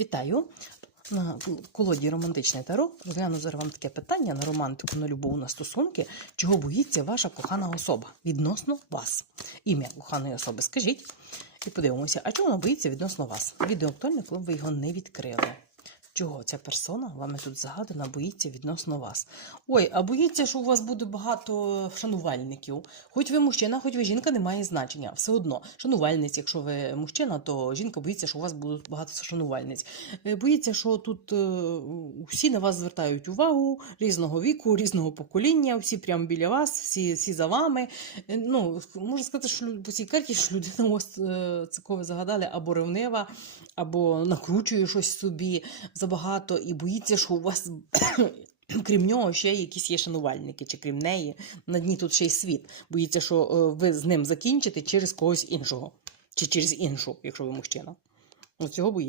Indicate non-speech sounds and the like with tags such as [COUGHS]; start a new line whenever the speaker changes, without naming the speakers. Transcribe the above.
Вітаю! На колоді романтичне таро розгляну зараз вам таке питання на романтику, на любов, на стосунки, чого боїться ваша кохана особа відносно вас. Ім'я коханої особи скажіть і подивимося, а чого вона боїться відносно вас? Відео актуальне, коли ви його не відкрили. Чого ця персона вами тут загадана боїться відносно вас? Ой, а боїться, що у вас буде багато шанувальників. Хоч ви мужчина, хоч ви жінка, не має значення. Все одно, шанувальниць, якщо ви мужчина, то жінка боїться, що у вас будуть багато шанувальниць. Е, Боїться, що тут е, всі на вас звертають увагу різного віку, різного покоління, всі прямо біля вас, всі, всі за вами. Е, Ну, можна сказати, що по цій карті, що людина у вас е, це загадали, або ревнива, або накручує щось собі забагато і боїться, що у вас. [COUGHS] Крім нього, ще якісь є шанувальники, чи крім неї, на дні тут ще й світ. Боїться, що е, ви з ним закінчите через когось іншого, чи через іншу, якщо ви мужчина. Цього боїться.